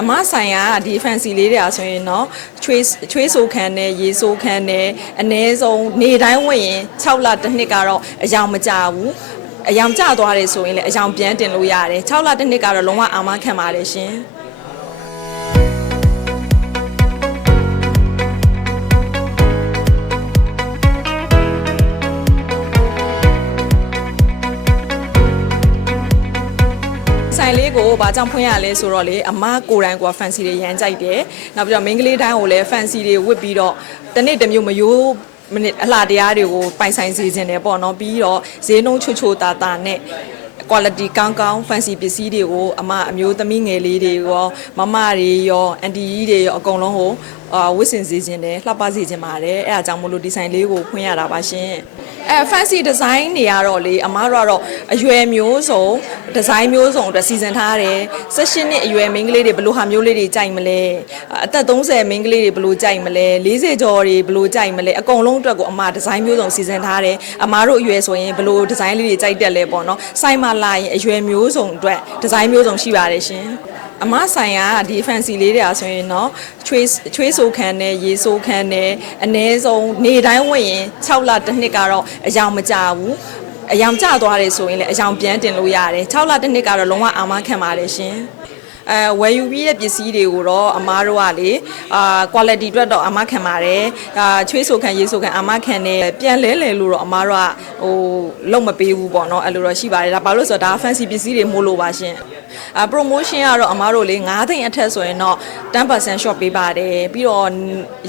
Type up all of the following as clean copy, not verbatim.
အမဆိုင်ကဒီ fancy လေးတွေဆိုရင်เนาะချွေးဆိုခံနဲ့ရေဆိုခံနဲ့အ ਨੇ ဆုံးနေတိုင်းဝင်ရင်6လတစ်နှစ်ကတော့အယောင်မကြဘူးအယောင်ကျသွားတယ်ဆိုရင်လည်းအယောင်ပြန်တင်လို့ရတယ်6လတစ်နှစ်ကတော့လုံးဝအာမခံပါတယ်ရှင်ဆိုင်လေးကိုဘာကြောင့်ဖွင့်ရလဲဆိုတော့လေအမကိုယ်တိုင်က fancy တွေရမ်းကြိုက်တယ်နောက်ပြီးတော့မိန်းကလေးတိုင်းကိုလည်း fancy တွေဝတ်ပြီးတော့တနေ့တစ်မျိုးမယိုးမိနစ်အလှတရားတွေကိုပိုင်ဆိုင်စေခြင်းတယ်ပေါ့နော်ပြီးတော့ဈေးနှုန်းချိုတာတာနဲ့ quality ကောင်းကောင်း fancy ပစ္စည်းတွေကိုအမျိုးသမီးငယ်လေးတွေရောမမတွေရောအန်တီကြီးတွေရောအကုန်လုံးကိုဝတ်ဆင်စေခြင်းတယ်လှပစေခြင်းပါတယ်အဲအားကြောင့်မို့လို့ဒီဇိုင်းလေးကိုဖွင့်ရတာပါရှင်fancy design တွေကတော့လေအမားတို့ကတော့အရွယ်မျိုးစုံ design မျိုးစုံအတွက်စီစဉ်ထားတယ်18နှစ်အရွယ်မိန်းကလေးတွေဘယ်လိုဟာမျိုးလေးတွေကြိုက်မလဲအသက်30မိန်းကလေးတွေဘယ်လိုကြိုက်မလဲ40ကျော်တွေဘယ်လိုကြိုက်မလဲအကုန်လုံးအတွက်ကိုအမား design မျိုးစုံစီစဉ်ထားတယ်အမားတို့အရွယ်ဆိုရင်ဘယ်လို design လေးတွေကြိုက်တက်လဲပေါ့နော်စိုက်မှလာရင်အရွယ်မျိုးစုံအတွက် design မျိုးစုံရှိပါတယ်ရှင်အမဆိုင်ကဒီ fancy လေးတွေဆိုရင်เนาะချွေးဆိုခံနဲ့ရေဆိုခံနဲ့အ ਨੇ ဆုံးနေတိုင်းဝင်ရင်6လတစ်နှစ်ကတော့အယောင်မကြဘူးအယောင်ကျသွားတယ်ဆိုရင်လည်းအယောင်ပြန်တင်လို့ရတယ်6လတစ်နှစ်ကတော့လုံးဝအာမခံပါတယ်ရှင်ဝယ်ယူပြီးတဲ့ပစ္စည်းတွေကိုတော့အမားတို့ကလေquality အတွက်တော့အာမခံပါတယ်ချွေးဆိုခံရေဆိုခံအာမခံနဲ့ပြန်လဲလို့တော့အမားတို့ကလုံမပေးဘူးပေါ့နော်အဲ့လိုတော့ရှိပါတယ်ဒါဘာလို့ဆိုတော့ဒါ fancy ပစ္စည်းတွေမို့လို့ပါရှင်promotion ကတော့အမားတို့လေ9သိန်းအထက်ဆိုရင်တော့10% shop ပေးပါတယ်ပြီးတော့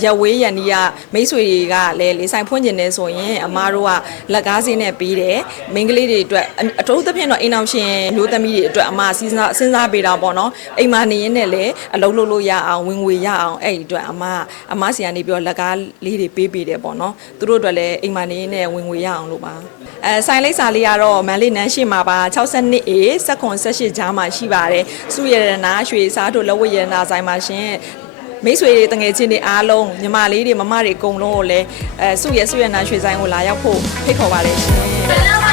ရဝေးရန်ဒီကမိတ်ဆွေတွေကလည်းလေဆိုင်ဖွင့်ကျင်နေဆိုရင်အမားတို့ကလက်ကားစင်းနဲ့ပေးတယ်မိန်းကလေးတွေအတွက်အထူးသဖြင့်တော့အိမ်အောင်ရှင်မျိုးသမီးတွေအတွက်အမစဉ်းစားပေးတာပေါ့နော်အိမ်မှာနေရင်းနဲ့လည်းအလုပ်လုပ်လို့ရအောင်ဝင်ငွေရအောင်အဲ့ဒီအတွက်အမစီကနေပြီးတော့လက်ကားလေးတွေပေးတယ်ပေါ့နော်သူတို့အတွက်လည်းအိမ်မှာနေရင်းနဲ့ဝင်ငွေရအောင်လို့ပါဆိုင်လိပ်စာလေးကတော့မန်လေးနန်းရှိမှာပါ62A 18ကြားမှာရှိပါတယ်စုရတနာရွှေစားတို့လက်ဝတ်ရတနာဆိုင်မှာရှင်မိတ်ဆွေတွေတငယ်ချင်းတွေအားလုံးညီမလေးတွေမမတွေအကုန်လုံးကိုလည်းစုရနာရွှေဆိုင်ကိုလာရောက်ဖို့ဖိတ်ခေါ်ပါတယ်ရှင်